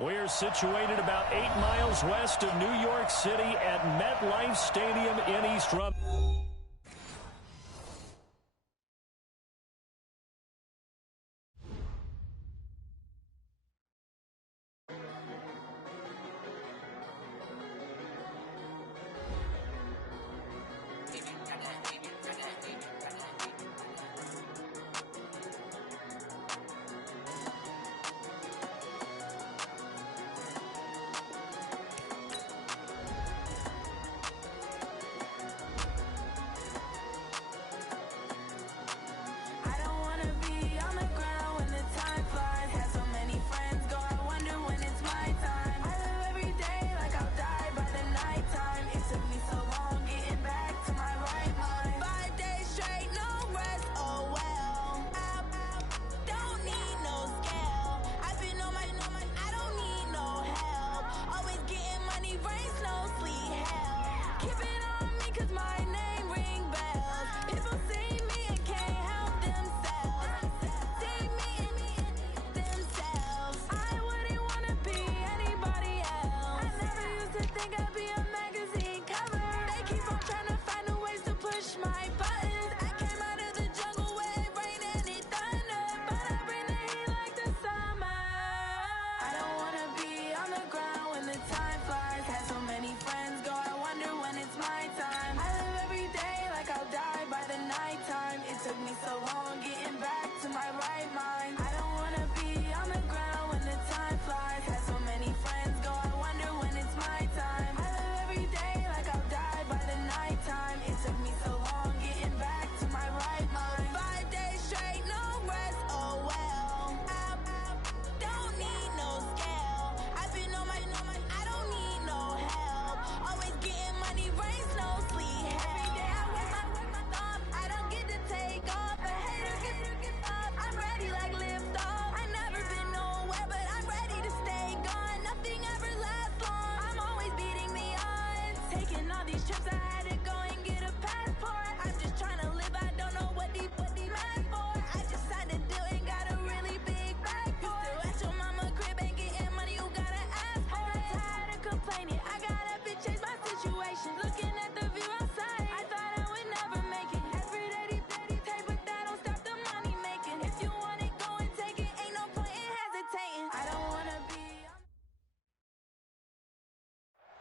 We're situated about 8 miles west of New York City at MetLife Stadium in East Rutherford.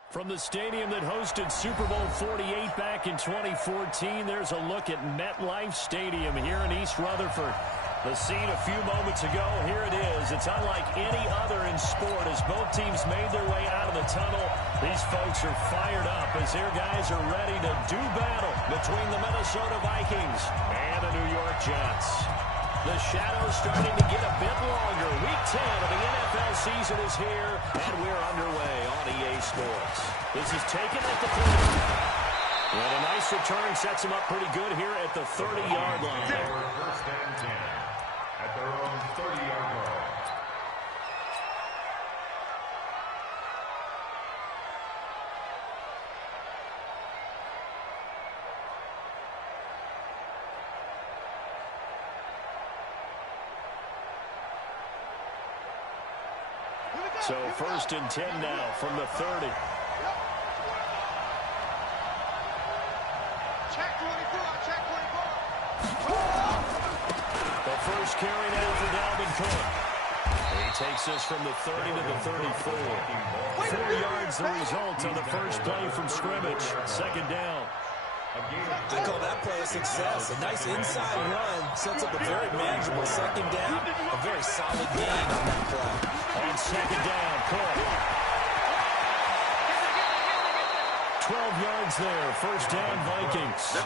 From the stadium that hosted Super Bowl 48 back in 2014, there's a look at MetLife Stadium here in East Rutherford. The scene a few moments ago, here it is. It's unlike any other in sport as both teams made their way out of the tunnel. These folks are fired up as their guys are ready to do battle between the Minnesota Vikings and the New York Jets. The shadow's starting to get a bit longer. Week 10 of the NFL season is here, and we're underway on EA Sports. This is taken at the 30. And a nice return sets them up pretty good here at the 30-yard line. First and 10 at their own 30-yard line. So first and 10 now from the 30. Check 24, check 24. The first carry now for Dalvin Cook. He takes this from the 30 to the 34. 4 yards the result on the first play from scrimmage. Second down. I call that play a success. A nice inside run sets up a very manageable second down. A very solid gain on that play. On second down, Cook. 12 yards there. First down, Vikings.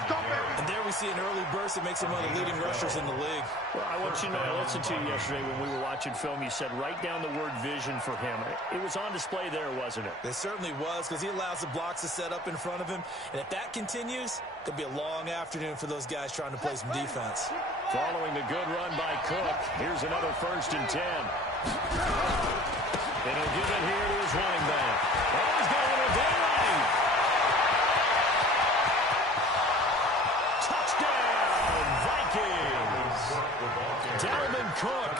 And there we see an early burst that makes him one of the leading rushers in the league. Well, I want you to know, I listened to you yesterday when we were watching film. You said write down the word vision for him. It was on display there, wasn't it? It certainly was, because he allows the blocks to set up in front of him. And if that continues, it'll be a long afternoon for those guys trying to play some defense. Following a good run by Cook, here's another first and 10. And he'll give it here to his running back. Oh, he's got a little daylight. Touchdown, Vikings. Dalvin Cook,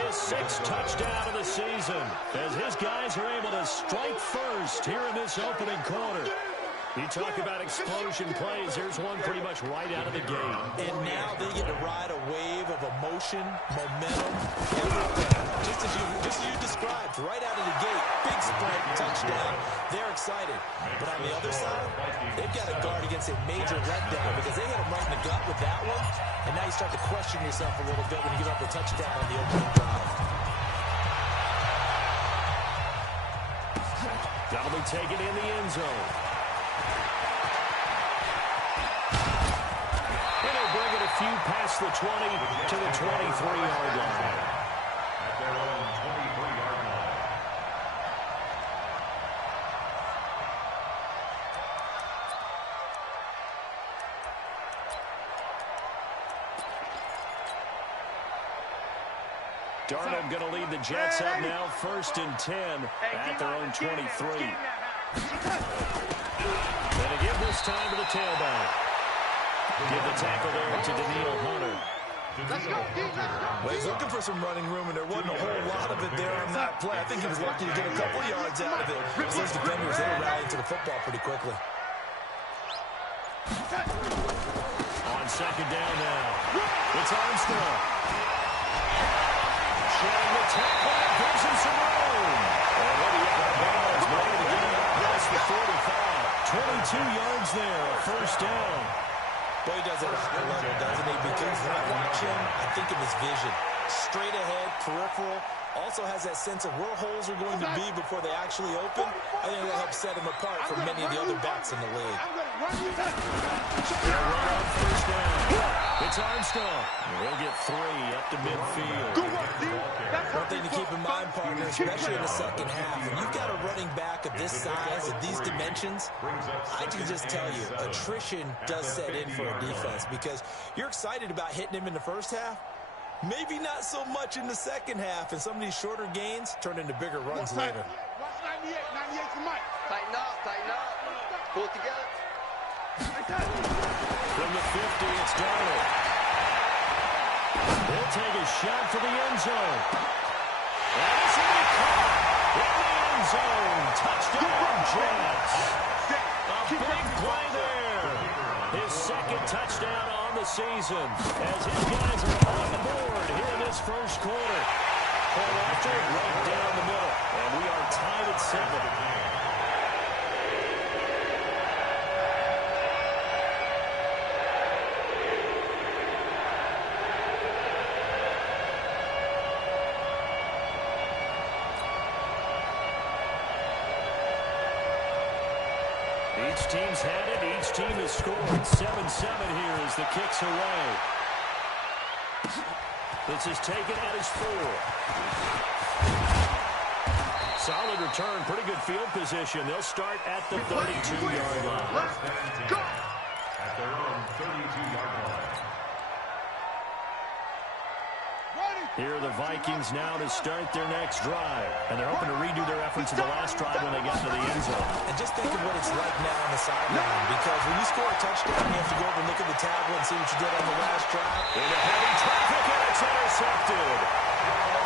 his sixth touchdown of the season as his guys are able to strike first here in this opening quarter. You talk about explosion plays. Here's one pretty much right out of the gate. And now they get to ride a wave of emotion, momentum, everything. Just as you described, right out of the gate, big sprint, touchdown. They're excited. But on the other side, they've got to guard against a major letdown because they hit them right in the gut with that one. And now you start to question yourself a little bit when you give up the touchdown on the opening drive. That'll be taken in the end zone. Bring it a few past the 20 to the 23-yard line. At their own 23-yard line. Darnold going to lead the Jets up now, 1st and 10 at their own 23. Going to give this time to the tailback. Give the tackle there to Daniil Hunter. Let's go, let's go. Well, he's looking for some running room, and there wasn't a whole lot of it there on that play. I think he was lucky to get a couple yards out of it. Those defenders, they were rallying to the football pretty quickly. On second down now. It's Armstrong. Showing the tackle. Gives him some room. And what do you have? Barnes ready to get him up past the 45. 22 yards there, a first down. Boy, he does it at a high level, doesn't he? Because when I watch him, I think of his vision. Straight ahead, peripheral. Also has that sense of where holes are going to be before they actually open. I think that helps set him apart from many of the other backs in the league. First down. It's Armstrong. He'll get 3 up to midfield. One thing to keep in mind, partner, especially in the second half, when you've got a running back of this size, of these dimensions, I can just tell you, attrition does set in for a defense because you're excited about hitting him in the first half. Maybe not so much in the second half, and some of these shorter gains turn into bigger runs later. Watch 98. 98 for Mike. Tighten up. Pull it together. From the 50, it's Darnold. He'll take a shot for the end zone. And it's in the end zone. Touchdown, Jets. A big play there. His second touchdown on the season as his guys are on the board here in this first quarter. Point after, right down the middle. And we are tied at 7. Each team's had it. Each team has scored. 7-7 here as the kick's away. This is taken at his 4. Solid return. Pretty good field position. They'll start at the 32-yard line. Let's go. At their own 32-yard line. Here are the Vikings now to start their next drive. And they're hoping to redo their efforts in the last drive when they got to the end zone. And just think of what it's like now on the sideline, because when you score a touchdown, you have to go over and look at the tablet and see what you did on the last drive. Into heavy traffic, and it's intercepted.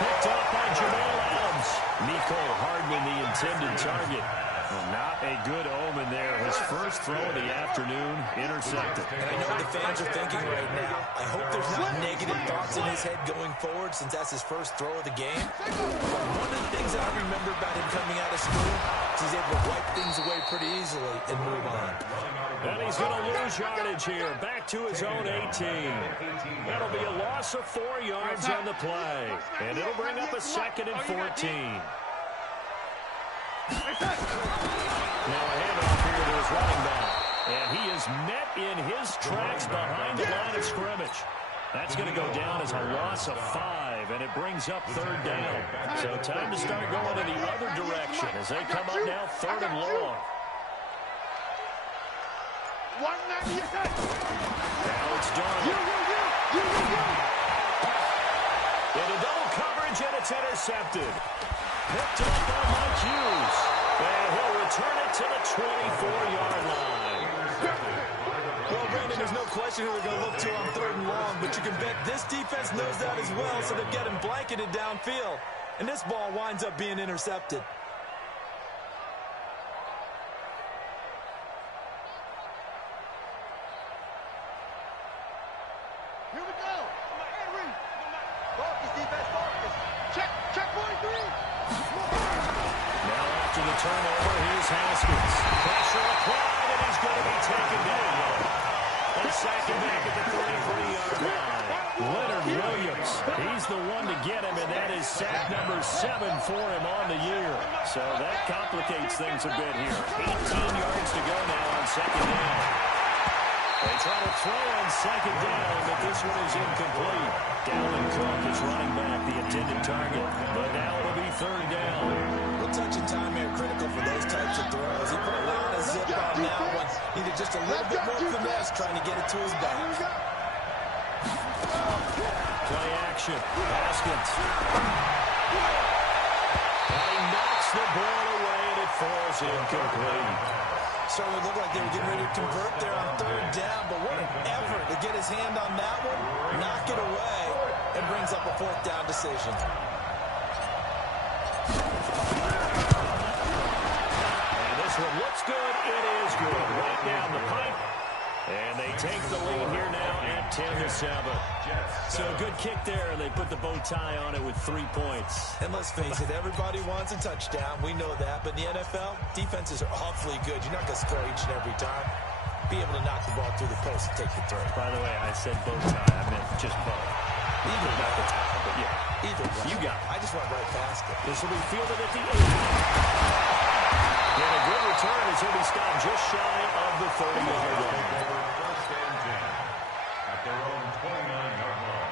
Picked up by Jamal Adams. Nico Hardman, the intended target. Well, not a good omen there. His first throw of the afternoon, intercepted. And I know what the fans are thinking right now. I hope there's not negative thoughts in his head going forward since that's his first throw of the game. But one of the things that I remember about him coming out of school is he's able to wipe things away pretty easily and move on. And he's going to lose yardage here. Back to his own 18. That'll be a loss of 4 yards on the play. And it'll bring up a 2nd and 14. Now a handoff here to his running back. And he is met in his tracks behind the line of scrimmage. That's going to go down as a loss of 5, and it brings up 3rd down. So time to start going in the other direction as they come up now 3rd and long. Now it's Darnold. Into double coverage, and it's intercepted. Picked up by Mike Hughes. And he'll return it to the 24-yard line. Well, Brandon, there's no question who they're going to look to on 3rd and long, but you can bet this defense knows that as well, so they're getting blanketed downfield. And this ball winds up being intercepted. Here we go. Henry. Focus, defense, focus. Check 43. Now after the turnover, here's Haskins. Pressure applied, and he's going to be taken down. And second back at the 33-yard line. Leonard Williams, he's the one to get him, and that is sack number 7 for him on the year. So that complicates things a bit here. 18 yards to go now on second down. They try to throw on second down, but this one is incomplete. Dalvin Cook is running back, the intended target, but now it'll be 3rd down. Well, touch and time here critical for those types of throws. He put a lot of zip on that one. Needed just a little bit more finesse trying to get it to his back. Play action. Haskins. And he knocks the ball away, and it falls incomplete. Certainly looked like they were getting ready to convert there on 3rd down, but what an effort to get his hand on that one, knock it away, and brings up a 4th down decision. And this one looks good. It is good. Right down the pipe. And they take the lead here now at 10-7. So a good kick there. They put the bow tie on it with 3 points. And let's face it, everybody wants a touchdown. We know that. But in the NFL, defenses are awfully good. You're not going to score each and every time. Be able to knock the ball through the post and take the throw. By the way, I said bow tie. I meant just bow. Either Not the way. tie, but yeah. Either way. You got it. I just went right past it. This will be fielded at the 8. And a good return as he'll be stopped just shy of the 30-yard line. First and 10 at their own 29-yard line.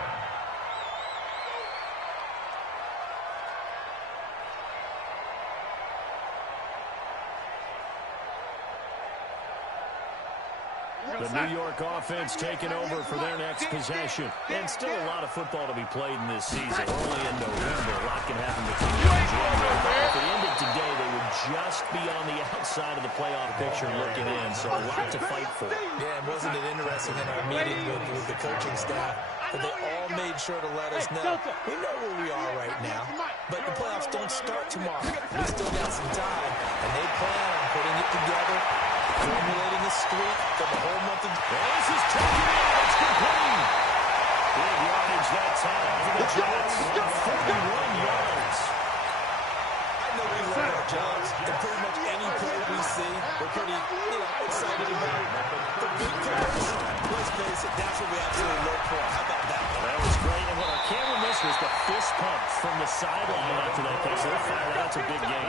The New York offense taking over for their next possession. And still a lot of football to be played in this season. Early in November, a lot can happen between now and January. But if it ended today, they would just be on the outside of the playoff picture looking in. So a lot to fight for. Yeah, and wasn't it interesting in our meeting with the coaching staff that they all made sure to let us know, we know where we are right now, but the playoffs don't start tomorrow. We still got some time, and they plan on putting it together, formulating a streak for the whole month of... This is taken in. It's complete. Big yardage that time for the Jets. 41 yards. I know we love our jobs, and pretty much any play we see, we're pretty, excited about it. The big plays, let's face it, that's what we absolutely look for. How about that one? That was great. And what our camera missed was the fist pump from the sideline after that catch. They're fired. That's a big gain.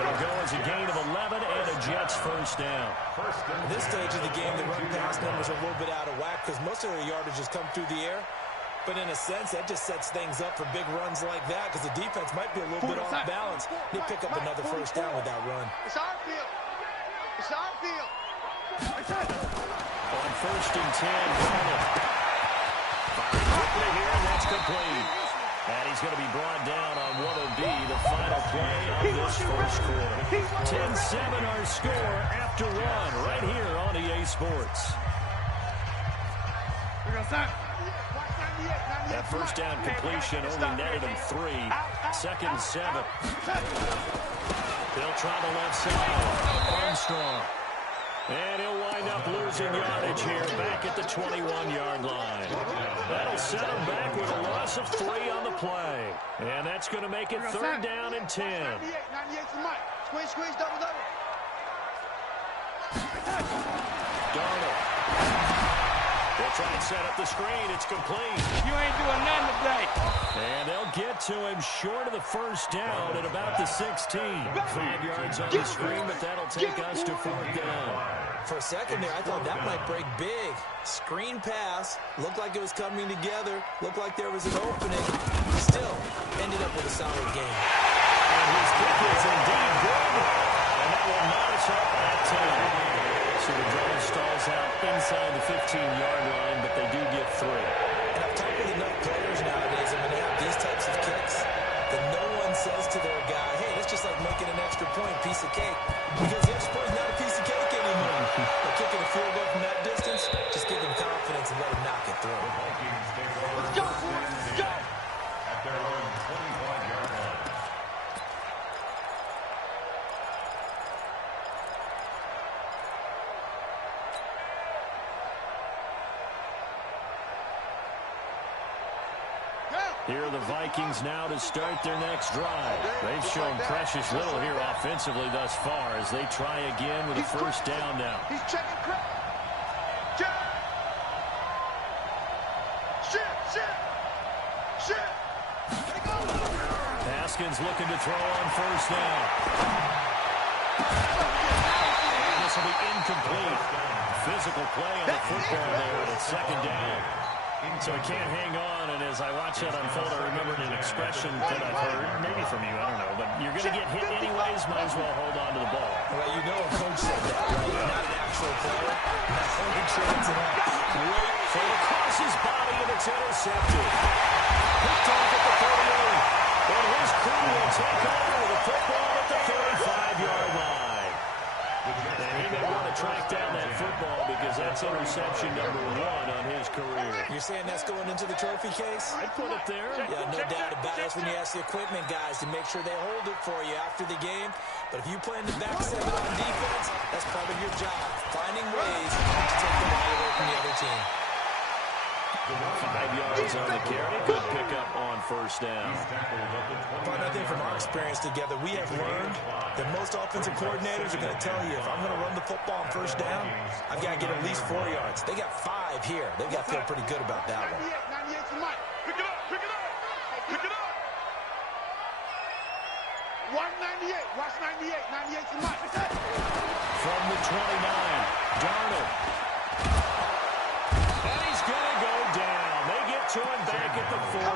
It'll go as a gain of 11 and a Jets first down. At this stage of the game, the run-pass numbers are a little bit out of whack because most of their yardage has come through the air. But in a sense, that just sets things up for big runs like that because the defense might be a little bit off balance. They pick up another first down with that run. It's our field. It's our field. On first and 10, Garland. Firing quickly here, and that's complete. And he's going to be brought down on what will be the final play of this first quarter. 10-7 our score after one right here on EA Sports. That first down completion only netted him 3. Second and 7. They'll try the left side. Armstrong. And he'll wind up losing yardage here back at the 21-yard line. That'll set him back with a loss of 3 on the play. And that's going to make it 3rd down and 10. 98 for Mike. Squeeze, double. Darnold. They'll try and set up the screen. It's complete. You ain't doing nothing today. And they'll get to him short of the first down at about the 16. 5 yards on the screen, but that'll take us to 4th down. For a second there, I thought that might break big. Screen pass. Looked like it was coming together. Looked like there was an opening. Still, ended up with a solid game. And his kick is indeed good. And that will knock us up at 10. So the drive stalls out inside the 15-yard line, but they do get 3. And I've talked with enough players nowadays, and when they have these types of kicks, that no one says to their guy, hey, that's just like making an extra point, piece of cake. Because the extra point is not a piece of cake anymore. But kicking a field goal from that distance, just give them Here are the Vikings now to start their next drive. They've shown precious little here offensively thus far as they try again with a first down now. He's checking crap. Check. Shit. Haskins looking to throw on first down. And this will be incomplete. Physical play on the football there, and it's second down. So he can't hang on, and as I watch that unfold, I remembered an expression that I've heard, maybe from you, I don't know, but you're going to get hit anyways, might as well hold on to the ball. Well, you know a coach said that, right? Not an actual player. Not only chance it out. Wait for it across his body, and it's intercepted. Picked off at the 38. And his crew will take over with a football at the 35-yard line. And he may want to track down that football because that's interception number 1 on his career. You're saying that's going into the trophy case? I'd put it there. Yeah, no doubt about it. That's when you ask the equipment guys to make sure they hold it for you after the game. But if you play in the back 7 on defense, that's part of your job. Finding ways to take the ball away from the other team. 5 yards on the carry. Good pickup on first down. But I think from our experience together, we have learned that most offensive coordinators are going to tell you, if I'm going to run the football on first down, I've got to get at least 4 yards. They got 5 here. They've got to feel pretty good about that one. 98 to Mike. Pick it up. 198. Watch 98. 98 to Mike. From the 29, Darnold. And he's going to go down. They get to him back at the 40.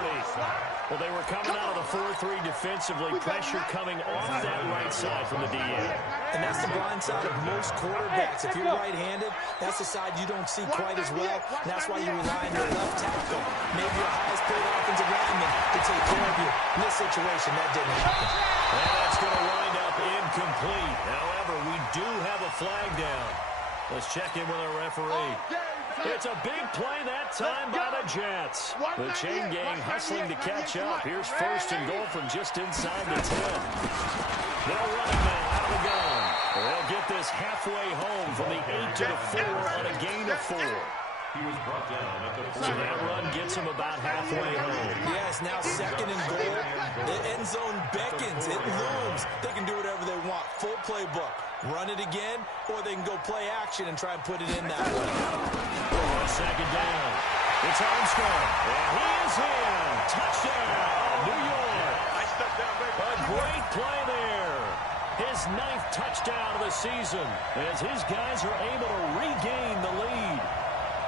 Well, they were coming out of the 4-3 defensively. Pressure coming off that right side from the DN. And that's the blind side of most quarterbacks. If you're right-handed, that's the side you don't see quite as well. And that's why you rely on your left tackle, maybe your highest-paid offensive lineman, to take care of you. In this situation, that didn't happen. And that's going to wind up incomplete. However, we do have a flag down. Let's check in with our referee. It's a big play that time by the Jets. The chain gang hustling to catch up. Here's first and goal from just inside the 10. They'll run it now out of the gun. They'll get this halfway home from the 8 to the 4 on a gain of 4. He was brought down at the 40. So that run gets him about halfway home. Yes, now second and goal. The end zone beckons. It looms. They can do whatever they want. Full playbook. Run it again, or they can go play action and try and put it in that way. On second down, it's Armstrong, and he is in. Touchdown, New York. A great play there. His 9th touchdown of the season as his guys are able to regain the lead.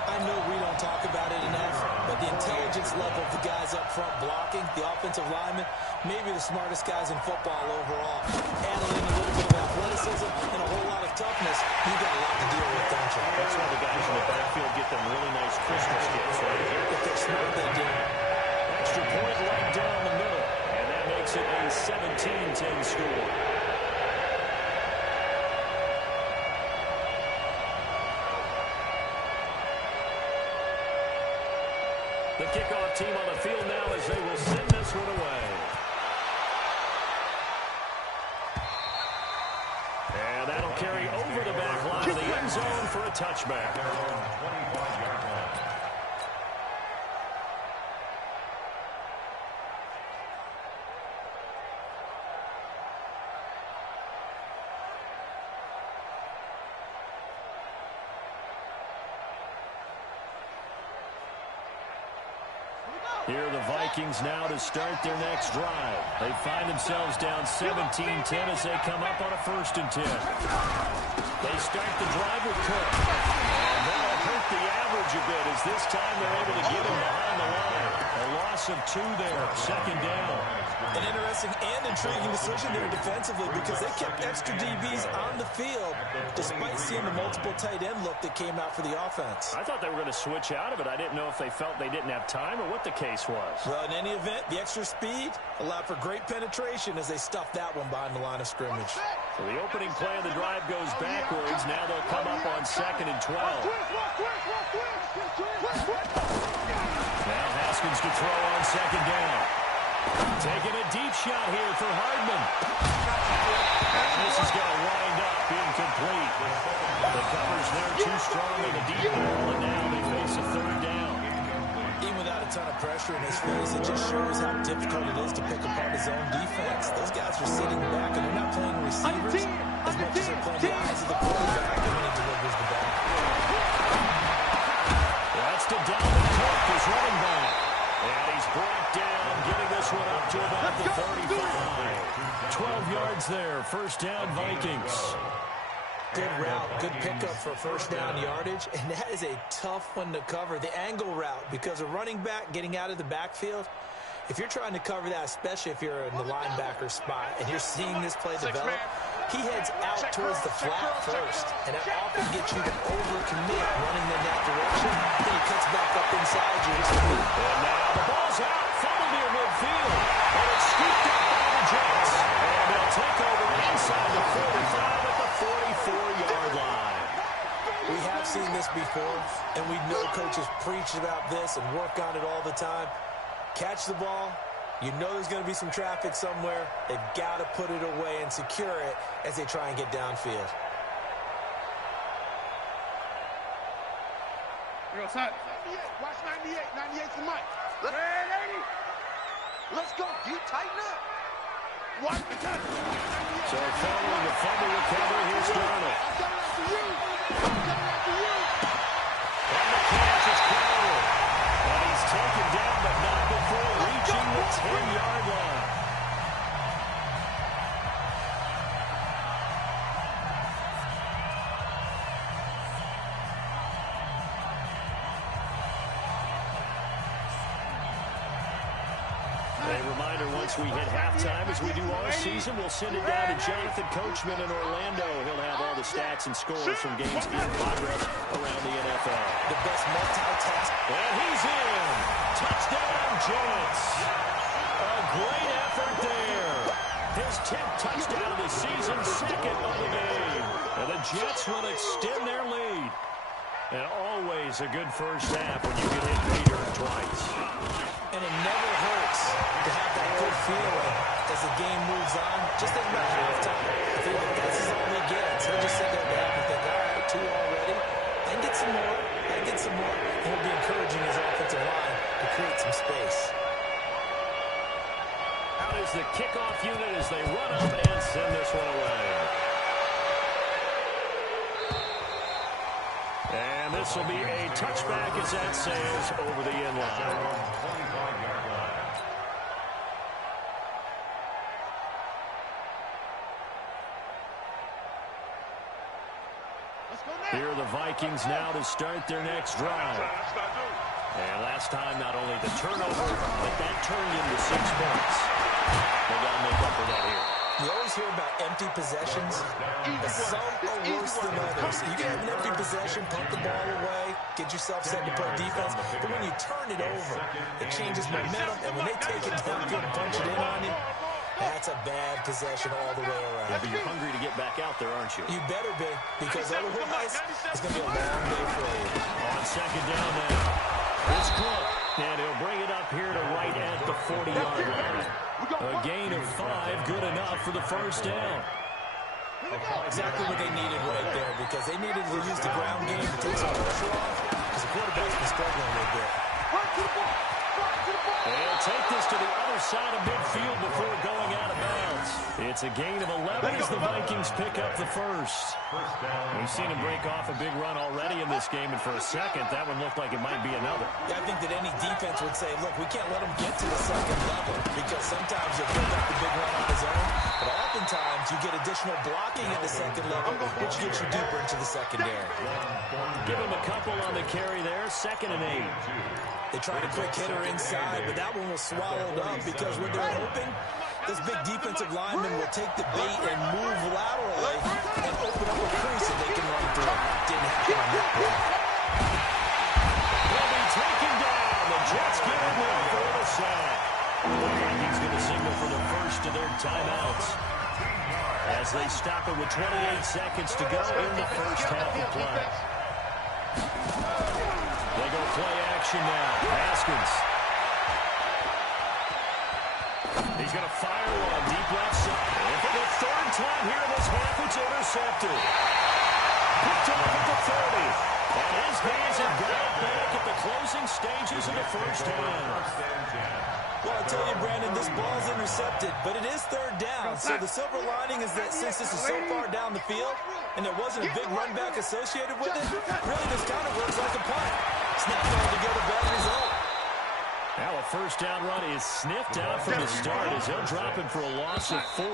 I know we don't talk about it enough, but the intelligence level of the guys up front blocking, the offensive linemen, maybe the smartest guys in football overall. Adding in a little bit of athleticism and a whole lot of toughness, you got a lot to deal with, don't you? That's why the guys in the backfield get them really nice Christmas gifts, right? If they're smart, they do. Extra point right down the middle, and that makes it a 17-10 score. The kickoff team on the field now as they will send this one away. And that'll carry over the back line of the end zone for a touchback. Here are the Vikings now to start their next drive. They find themselves down 17-10 as they come up on a 1st and 10. They start the drive with Cook. And that'll hurt the average a bit as this time they're able to get him behind the line. A loss of 2 there, second down. An interesting and intriguing decision there defensively because they kept extra DBs on the field despite seeing the multiple tight end look that came out for the offense. I thought they were going to switch out of it. I didn't know if they felt they didn't have time or what the case was. Well, in any event, the extra speed allowed for great penetration as they stuffed that one behind the line of scrimmage. So the opening play of the drive goes backwards. Now they'll come up on 2nd and 12. Now Haskins to throw on 2nd down. Taking a deep shot here for Hardman. And this is going to wind up incomplete. The cover's there too strong in the deep ball, and now they face a 3rd down. Even without a ton of pressure in his face. It just shows how difficult it is to pick apart his own defense. Those guys are sitting back, and they're not playing receivers as much as they're playing the eyes of the quarterback when he delivers the ball. That's to Dalvin Cook, his running back. And he's brought down, getting this one up to about the 35. 12 yards there, first down Vikings. Good route, good pickup for first down yardage, and that is a tough one to cover, the angle route, because a running back getting out of the backfield, if you're trying to cover that, especially if you're in the linebacker spot and you're seeing this play develop, he heads out towards the flat first, and that often gets you to overcommit running in that direction, then he cuts back up inside you. And now the ball's out, fumble near midfield, and it's scooped up by the Jets. And they'll take over inside the 45 at the 44-yard line. We have seen this before, and we know coaches preach about this and work on it all the time. Catch the ball. You know there's going to be some traffic somewhere. They've got to put it away and secure it as they try and get downfield. Here goes, son. 98. Watch 98. 98's the mic. Let's go. You tighten up. Watch the touch. So following the fumble recovery, here's Darnold. I'm coming after you. I'm coming after you. And the catch is counted. And he's taken down, but not before reaching the 10-yard line. A reminder, once we hit halftime, as we do all season, we'll send it down to Jonathan Coachman in Orlando. He'll have all the stats and scores from games in progress around the NFL. The best multitask. And he's in. Touchdown, Jets. A great effort there. His 10th touchdown of the season, second of the game. And the Jets will extend their lead. And always a good first half when you can hit Peter twice. And it never hurts to have that good feeling as the game moves on. Just think about halftime. I feel like this is all he gets. He'll just sit there back and think, all right, 2 already. I get some more. I get some more. And he'll be encouraging his offensive line to create some space. Out is the kickoff unit as they run up and send this one away. And this will be a touchback as that sails over the end line. Here are the Vikings now to start their next drive. And last time, not only the turnover, but that turned into 6 points. They got to make up for that here. You always hear about empty possessions, but some are worse than others. You can have an empty possession, punt the ball away, get yourself set to play defense, but when you turn it over, it changes momentum, and when they take it downfield and punch it in on you, that's a bad possession all the way around. Yeah, but you're hungry to get back out there, aren't you? You better be, because otherwise, it's going to be a long day for you. On second down now, it's Cook, and he'll bring it up here to right at the 40-yard line. A gain of 5, good enough for the first down. Exactly what they needed right there, because they needed to use the ground game to take some pressure off, because the quarterback's been struggling a little bit. They'll take this to the other side of midfield before going out of bounds. It's a gain of 11 as the Vikings pick up the first. We've seen him break off a big run already in this game, and for a second, that one looked like it might be another. Yeah, I think that any defense would say, look, we can't let him get to the second level, because sometimes he'll pick up the big run on his own, but oftentimes you get additional blocking at the second level, which gets you deeper into the secondary. Give him a couple on the carry there, 2nd and 8. They tried a quick hitter inside, but that one was swallowed up because what they're hoping, this big defensive lineman will take the bait and move laterally and open up a crease that they can run through. Didn't happen on that play. He'll be taken down. The Jets get him there for the sack. The Vikings going to signal for the first of their timeouts as they stop it with 28 seconds to go in the first half of play. They go play action now. Haskins. He's going to fire one deep left side. And for the 3rd time here in this half, it's intercepted. Picked off at the 30. And his hands have got it back at the closing stages of the first half. Well, I tell you, Brandon, this ball's intercepted, but it is third down. So the silver lining is that since this is so far down the field and there wasn't a big run back associated with it, really this kind of works like a punt. Snapped all together, bad result. Now a first down run is sniffed out from the start as he'll drop it for a loss of 4.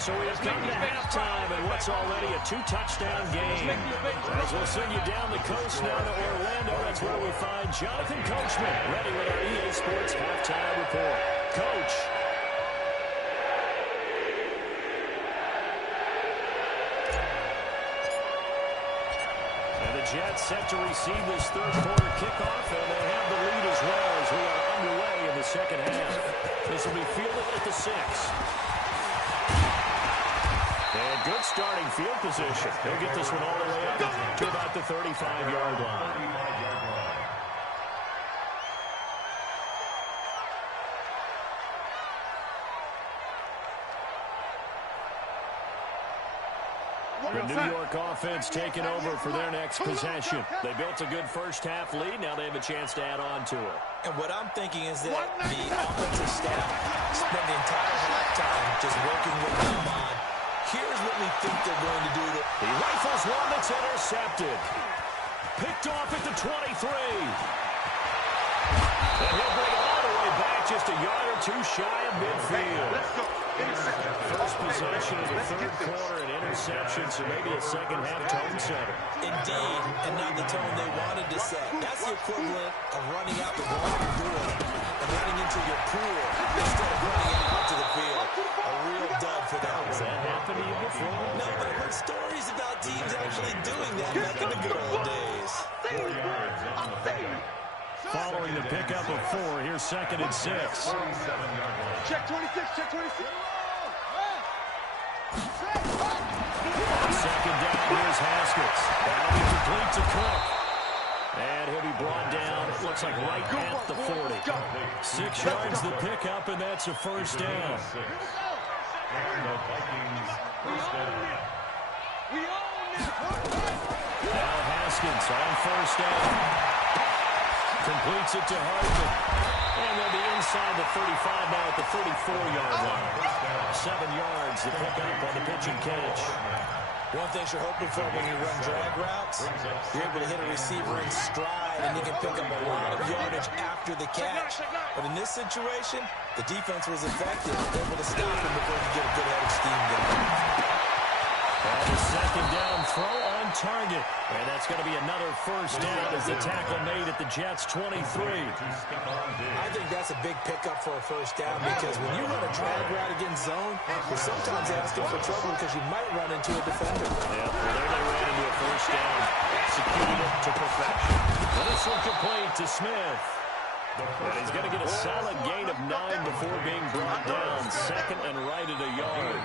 So we have come to halftime and what's already a 2-touchdown game. As we'll send you down the coast now to Orlando, that's where we find Jonathan Coachman ready with our EA Sports halftime report. Coach. And the Jets set to receive this third quarter kickoff, and they have the lead as well as we are underway in the second half. This will be fielded at the 6. And good starting field position. He'll get this one all the way up to about the 35-yard line. The New York offense taking over for their next possession. They built a good first-half lead. Now they have a chance to add on to it. And what I'm thinking is that the offensive staff spent the entire halftime just working with them on, here's what we think they're going to do. He rifles one that's intercepted. Picked off at the 23. And he'll bring it all the way back just a yard or two shy of midfield. First possession of the third quarter, an interception, so maybe a second-half tone setter. Indeed, and not the tone they wanted to set. That's the equivalent of running out the wrong door and running into your pool instead of running out to the field. A real dud for them. Has that happened to you before? No, but I've heard stories about teams actually doing that back in the good old days. Following the pickup of 4, here's second and 6. Check 26, check 26. Second down, here's Haskins. That'll be complete to Cook. And he'll be brought down, it looks like right at the 40. 6 yards the pickup, and that's a first down. And the Vikings first down. Now Haskins on first down. Completes it to Hardman. And they'll be inside the 35 now at the 34-yard line. 7 yards to pick up on the pitch and catch. One thing you're hoping for when you run drag routes, you're able to hit a receiver in stride and you can pick up a lot of yardage after the catch. But in this situation, the defense was effective, able to stop him before he could get a good head of steam going. And a second down throw on target. And that's going to be another first down as the tackle made at the Jets' 23. I think that's a big pickup for a first down because when you run a drag route against zone, you're sometimes asking for trouble because you might run into a defender. Yeah, well, there they ran into a first down. Executed it to perfection. And this one complete to Smith. And he's going to get a solid gain of 9 before being brought down. Second and right at a yard.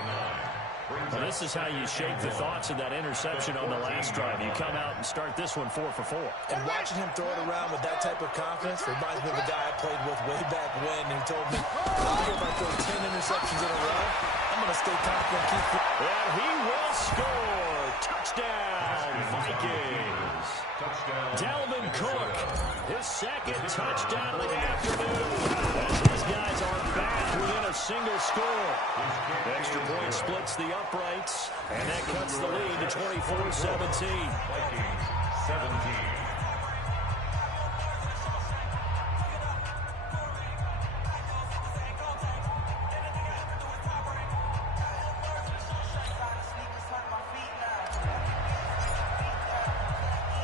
Well, this is how you shape the thoughts of that interception on the last drive. You come out and start this one 4 for 4. And watching him throw it around with that type of confidence reminds me of a guy I played with way back when who told me, I don't care if I throw 10 interceptions in a row, I'm going to stay confident and keep it. And he will score. Touchdown, Vikings. Dalvin Cook, his second touchdown of the afternoon. As these guys are back within a single score. Extra point splits the uprights, and that cuts the lead to 24-17. Vikings 17.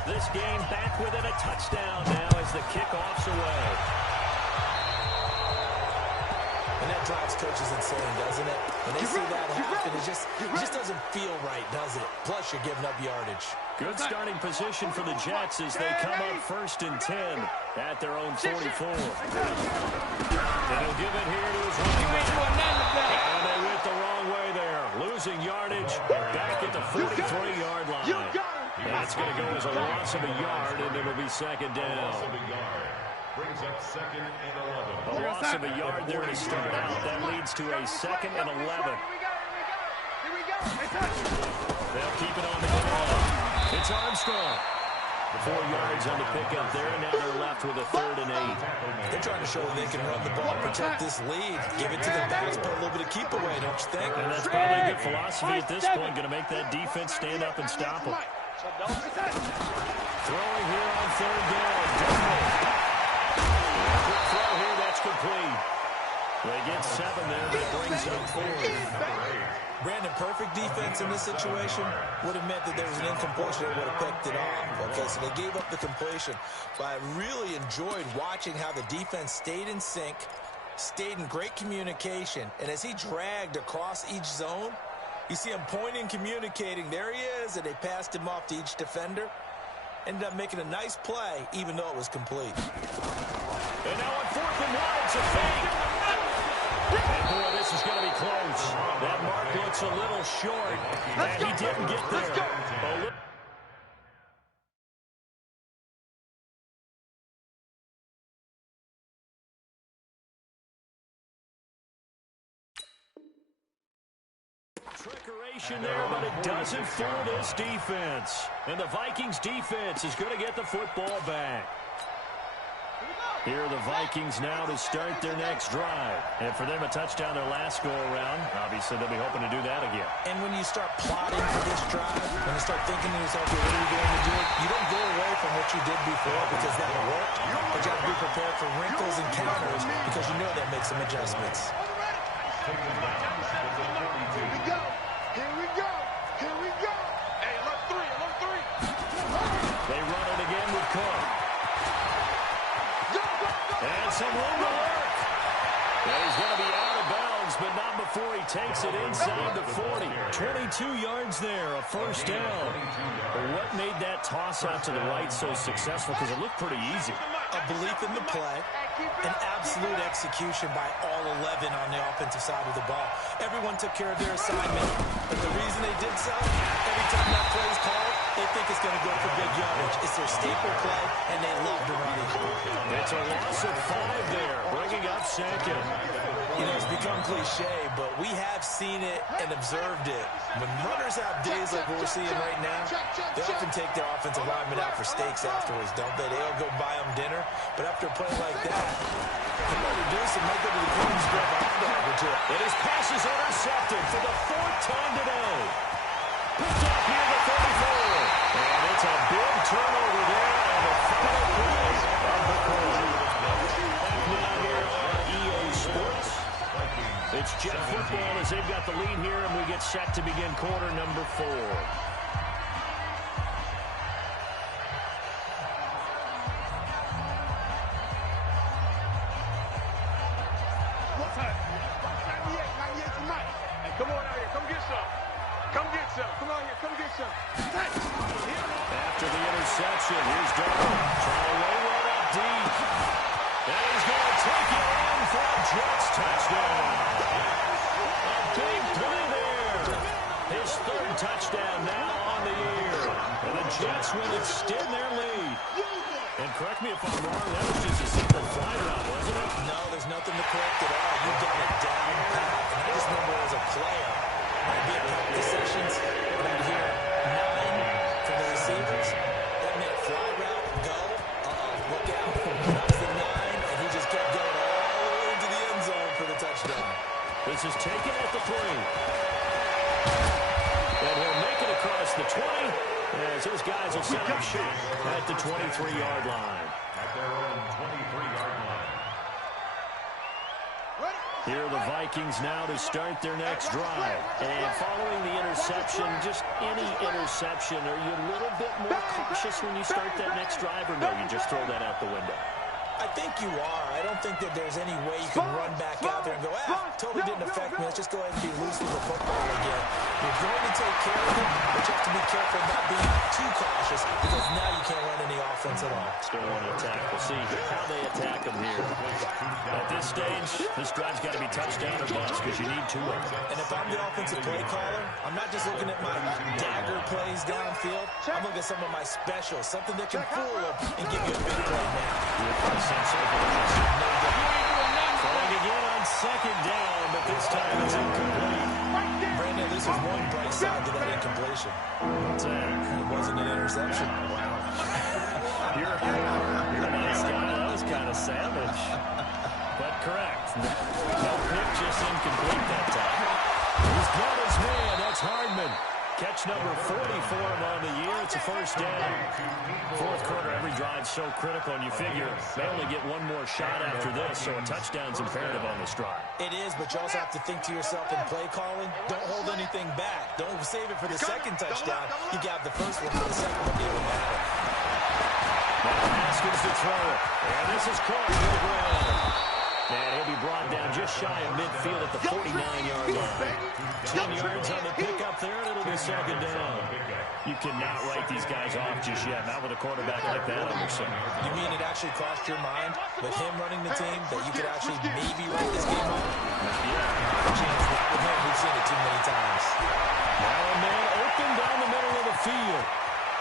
This game back within a touchdown now as the kickoff's away. And that drives coaches insane, doesn't it? When they see that happen, it just doesn't feel right, does it? Plus, you're giving up yardage. Good starting position for the Jets as they come up first and 10 at their own 44. And he'll give it here to his running back. And they went the wrong way there. Losing yardage back at the 43-yard line. That's going to go as a loss of a yard, and it'll be second down. Loss of a yard. Brings up second and 11. A loss of a yard there to start out. That leads to a second and 11. Here we go. They'll keep it on the ground. It's Armstrong. 4 yards on the pickup there, and now they're left with a 3rd and 8. They're trying to show that they can run the ball, protect this lead, give it to the backs, put a little bit of keep away, don't you think? And that's probably a good philosophy at this point, going to make that defense stand up and stop them. Throwing here on 3rd down. Quick throw here, that's complete. They get 7 there, that brings up 4. Brandon, perfect defense in this situation would have meant that there was an incompletion that would have picked it off. Okay, so they gave up the completion. But I really enjoyed watching how the defense stayed in sync, stayed in great communication, and as he dragged across each zone, you see him pointing, communicating. There he is, and they passed him off to each defender. Ended up making a nice play, even though it was complete. And now on 4th and 1, it's a fake. And boy, this is going to be close. That mark looks a little short, and he didn't get there. Trickeration there, but it doesn't fool this defense. And the Vikings defense is going to get the football back. Here are the Vikings now to start their next drive. And for them, a touchdown their last go-around. Obviously, they'll be hoping to do that again. And when you start plotting for this drive, when you start thinking to yourself, what are you going to do? You don't go away from what you did before because that worked. But you have to be prepared for wrinkles and counters because you know that makes some adjustments. Here we go. Here we go. Here we go. Hey, alert 3, alert 3. They run it again with Cook. And some room to work. And he's going to be out of bounds, but not before he takes it inside the 40. 22 yards there, a 1st down. But what made that toss out to the right so successful? Because it looked pretty easy. A belief in the play, an absolute execution by all 11 on the offensive side of the ball. Everyone took care of their assignment, but the reason they did so, every time that play is called, they think it's going to go for big yardage. It's their staple play, and they love to run it. It's a loss of 5 there, bringing up 2nd. You know, it's become cliche, but we have seen it and observed it. When runners have days like what we're seeing right now, they often take their offensive linemen out for steaks afterwards, don't they? They'll go buy them dinner, but after a play like that, they might reduce it, might go to the corners, grab a hot dog or two. And his pass is intercepted for the 4th time today. Picked up here the 34. And it's a big turnover there on the final play of the quarter. Back now here on EA Sports. It's Jet Football as they've got the lead here, and we get set to begin quarter number 4. Come on out here. Come get some. Come get some. Come on here. Come get some. After the interception, here's Darnold trying to lay one up deep. And he's going to take it in for a Jets touchdown. A big play there. His 3rd touchdown now on the year. And the Jets will extend their lead. And correct me if I'm wrong, that was just a simple fly route, wasn't it? No, there's nothing to correct at all. You got it down pat. And I just remember as a player, I'd be at practice sessions, and I'd hear 9 from the receivers. That meant fly route, go. Look out. That was the 9, and he just kept going all the way into the end zone for the touchdown. This is taken at the 3. And he'll make it across the 20. As those guys will set up shop at the 23-yard line. At their own 23-yard line. Here are the Vikings now to start their next drive. And following the interception, just any interception, are you a little bit more cautious when you start that next drive, or no, you just throw that out the window? I think you are. I don't think that there's any way you can run back out there and go, totally didn't affect me. Let's just go ahead and be loose with the football again. You're going to take care of it, but you have to be careful about being too cautious because now you can't run any offense at all. Still want to attack. We'll see how they attack them here. At this stage, this drive's got to be touchdown or bust because you need 2 of them. And if I'm the offensive play caller, I'm not just looking at my dagger plays downfield. I'm looking at some of my specials, something that can fool them and give you a big play now. Throwing again on 2nd down, but this time it's incomplete. Brandon, this is one bright side to that incompletion. What's that? It wasn't an interception. Wow. You're a nice guy. That was kind of savage. But correct. No pick, just incomplete that time. He's got his man. That's Hardman. Catch number 40 for him on the year. It's a first down. Fourth quarter, every drive so critical, and you figure they only get one more shot after this, so a touchdown's imperative on this drive. It is, but you also have to think to yourself in play calling, don't hold anything back. Don't save it for the second touchdown. You got the first one for the second one. It will matter. Now Haskins to throw it. And this is caught to the ground. And he'll be brought down just shy of midfield at the 49-yard line. 10 yards on the pickup there, and it'll be second down. You cannot write these guys off just yet, not with a quarterback like that on your center. You mean it actually crossed your mind with him running the team that you could actually maybe write this game off? Yeah. Chance, not with him. We've seen it too many times. Now a man open down the middle of the field.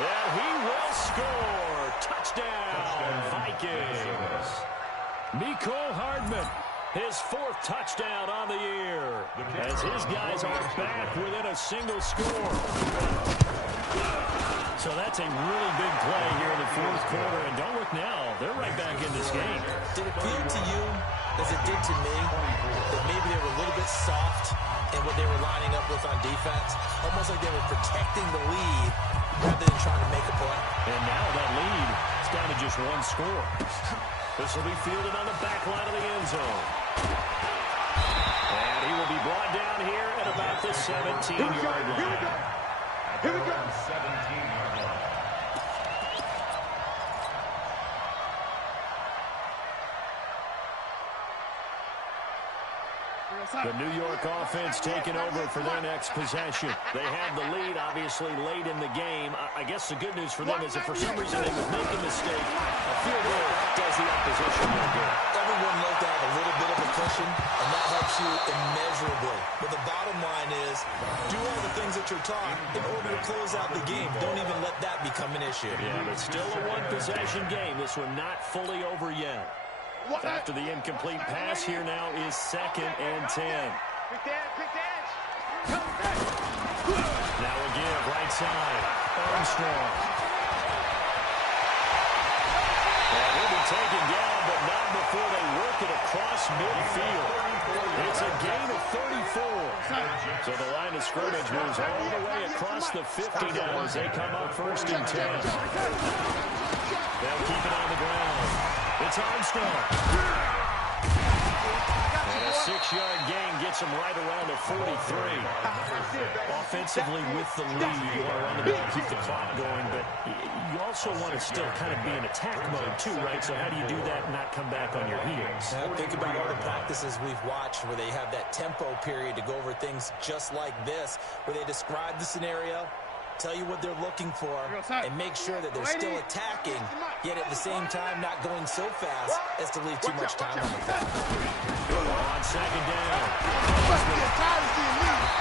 And he will score. Touchdown, Vikings. Mecole Hardman, his fourth touchdown on the year, as his guys are back within a single score. So that's a really big play here in the fourth quarter, and don't look now, they're right back in this game. Did it feel to you, as it did to me, that maybe they were a little bit soft in what they were lining up with on defense? Almost like they were protecting the lead rather than trying to make a play. And now that lead is down to just one score. This will be fielded on the back line of the end zone. And he will be brought down here at about the 17-yard line. Here we go. 17-yard line. The New York offense taking over for their next possession. They have the lead, obviously, late in the game. I guess the good news for them is if for some reason they would make a mistake, a field goal does the opposition no good. Everyone loves to have a little bit of a cushion, and that helps you immeasurably. But the bottom line is, do all the things that you're taught in order to close out the game. Don't even let that become an issue. Yeah, but still a one-possession game. This one not fully over yet. After the incomplete pass, here now is 2nd and 10. Now again, right side, Armstrong. And he'll be taken down, but not before they work it across midfield. It's a gain of 34. So the line of scrimmage moves all the way across the 50 now as they come up 1st and 10. They'll keep it on the ground. It's Armstrong. And a 6-yard gain gets him right around the 43. Offensively with the lead, you want to run the ball, keep the clock going, but you also want to still kind of be in attack mode too, right? So how do you do that and not come back on your heels? Now, think about all the practices we've watched where they have that tempo period to go over things just like this, where they describe the scenario, tell you what they're looking for, and make sure that they're still attacking, yet at the same time not going so fast as to leave too much time on the clock. On 2nd down.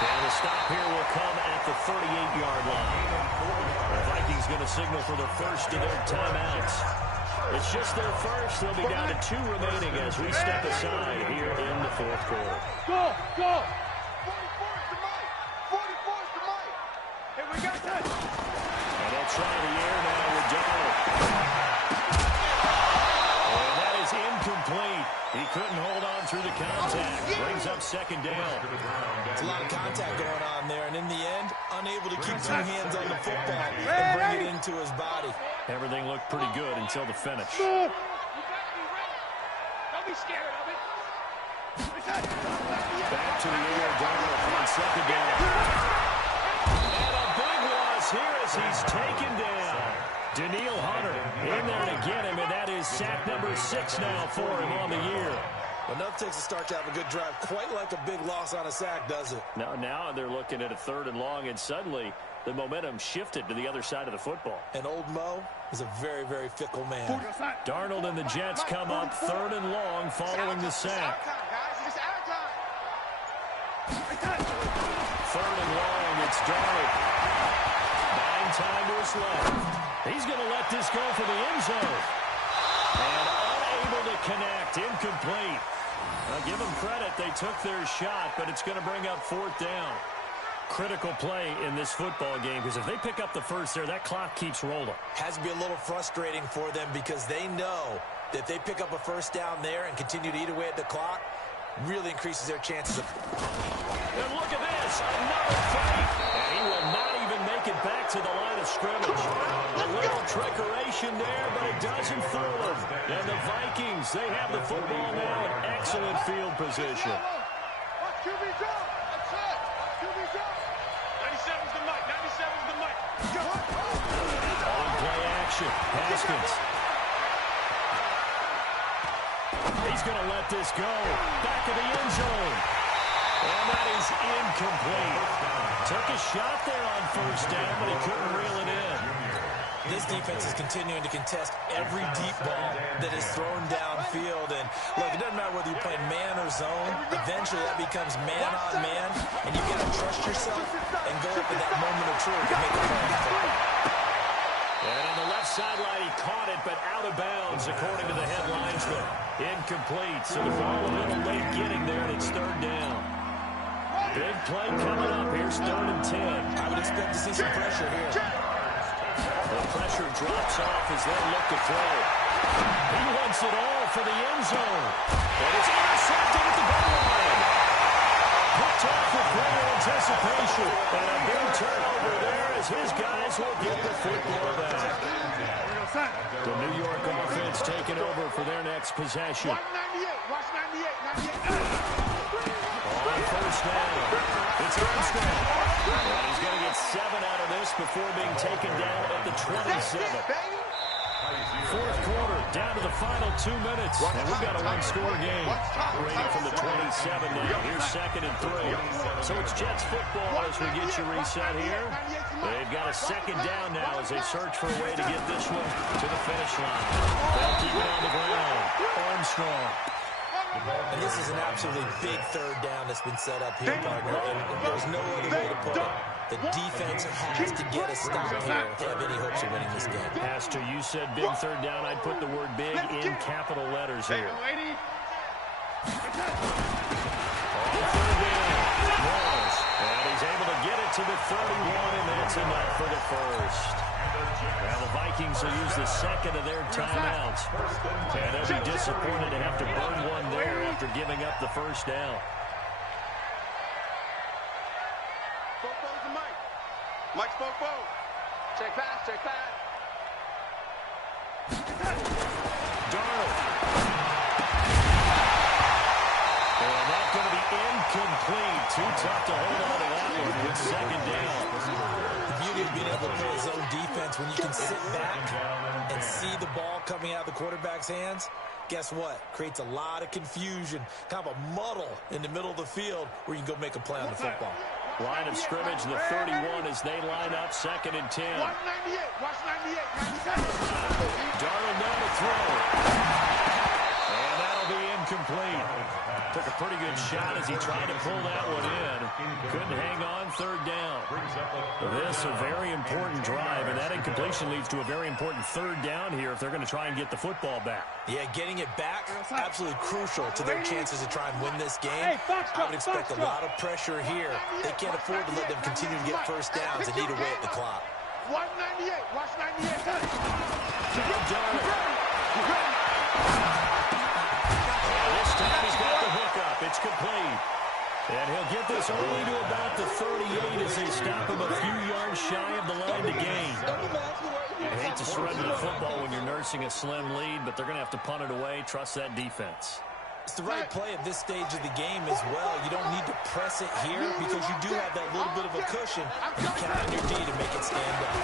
And the stop here will come at the 38-yard line. The Vikings going to signal for the first of their timeouts. It's just their first. They'll be down to 2 remaining as we step aside here in the fourth quarter. Go, go. 44 is the mic. 44 is the mic. Hey, we got that. And they'll try the air now with Donald. And that is incomplete. He couldn't hold on through the contact. Brings up 2nd down. There's a lot of contact going on there, and in the end, unable to keep 2 hands on the football and bring it into his body. Everything looked pretty good until the finish. Don't be scared of it. Back to the air, Donald on 2nd down. And a big loss here as he's taken down. Daniil Hunter in there to get him, and that is sack number 6 now for him on the year. Enough takes a start to have a good drive, quite like a big loss on a sack, does it? Now they're looking at a 3rd and long, and suddenly the momentum shifted to the other side of the football. And old Mo is a very, very fickle man. Darnold and the Jets come up 3rd and long following the sack. 3rd and long, it's Darnold. Buying time to his left. He's going to let this go for the end zone. And unable to connect, incomplete. Now give them credit, they took their shot, but it's going to bring up 4th down. critical play in this football game, because if they pick up the first there, that clock keeps rolling. Has to be a little frustrating for them because they know that if they pick up a first down there and continue to eat away at the clock, really increases their chances of... And look at this, another fake. And he will not even make it back to the line of scrimmage. A little trickeration there, but it doesn't fool them. And the Vikings, they have the football now in excellent field position. Watch QB go. That's it. Watch QB go. 97's the mic. 97's the mic. On play action, Haskins. He's going to let this go. Back of the end zone. And that is incomplete. Took a shot there on first down, but he couldn't reel it in. This defense is continuing to contest every deep ball that is thrown downfield. And, look, it doesn't matter whether you're playing man or zone. Eventually, that becomes man on man. And you've got to trust yourself and go up in that moment of truth and make a play. And on the left sideline, he caught it, but out of bounds, according to the head linesman. Incomplete, so the ball a little late getting there, and it's third down. Big play coming up. Here's 3rd and 10. I would expect to see some pressure here. The pressure drops off as they look to throw. He wants it all for the end zone. And it's intercepted at the goal line. Picked off with great anticipation. And a big turnover there as his guys will get the football back. The New York offense taking over for their next possession. Watch 98. Watch 98. 98. On first down. It's Armstrong. And he's going to get 7 out of this before being taken down at the 27. Fourth quarter, down to the final 2 minutes. And we've got a one-score game. Operating from the 27 now. Here's 2nd and 3. So it's Jets football as we get you reset here. They've got a 2nd down now as they search for a way to get this one to the finish line. They'll keep it on the ground. Armstrong. And this is an absolutely big 3rd down that's been set up here, partner. And there's no other way to put it. The defense has to get a stop here to have any hopes of winning this game. Pastor, you said big 3rd down. I'd put the word big in capital letters here. On 3rd down, Walls. And he's able to get it to the 31, and that's enough for the first. Now the Vikings will use the 2nd of their timeouts. And they'll be disappointed to have to burn one there after giving up the first down. Spoko's the mic. Mike Spoko. Check pass. Check pass. Darnold. And that's going to be incomplete. Too tough to hold on to that one. Good 2nd down. The beauty of being able to play zone defense when you can sit back and see the ball coming out of the quarterback's hands, guess what? Creates a lot of confusion, kind of a muddle in the middle of the field where you can go make a play on the football. Line of scrimmage, the 31 as they line up, 2nd and 10. Watch 98. Watch 98. 97. Darnold now to throw. And that'll be incomplete. Took a pretty good shot as he tried to pull that one in. Couldn't hang on, 3rd down. This a very important drive, and that incompletion leads to a very important 3rd down here if they're going to try and get the football back. Yeah, getting it back, absolutely crucial to their chances to try and win this game. I would expect a lot of pressure here. They can't afford to let them continue to get first downs and eat away at the clock. Watch 98. Watch 98. Darnold. This time he's got the hookup. It's complete. And he'll get this only to about the 38 as they stop him a few yards shy of the line to gain. You hate to surrender the football when you're nursing a slim lead, but they're going to have to punt it away. Trust that defense. It's the right play at this stage of the game as well. You don't need to press it here because you do have that little bit of a cushion. You count on your D to make it stand up.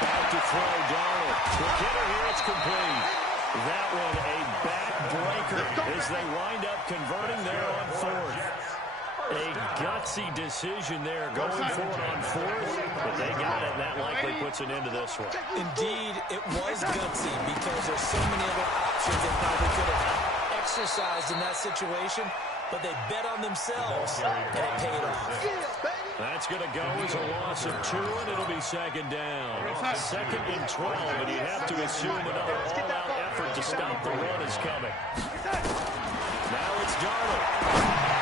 Back to throw, Darnold. The hitter here, it's complete. That one a backbreaker as they wind up converting there on 4th. A gutsy decision there going for it on 4th, but they got it, and that likely puts an end to this one. Indeed, it was gutsy because there's so many other options they probably could have exercised in that situation, but they bet on themselves, and it paid off. That's going to go as a loss of 2, and it'll be 2nd down. 2nd and 12, and you have to assume another all-out effort to stop the run is coming. Now it's Darnold.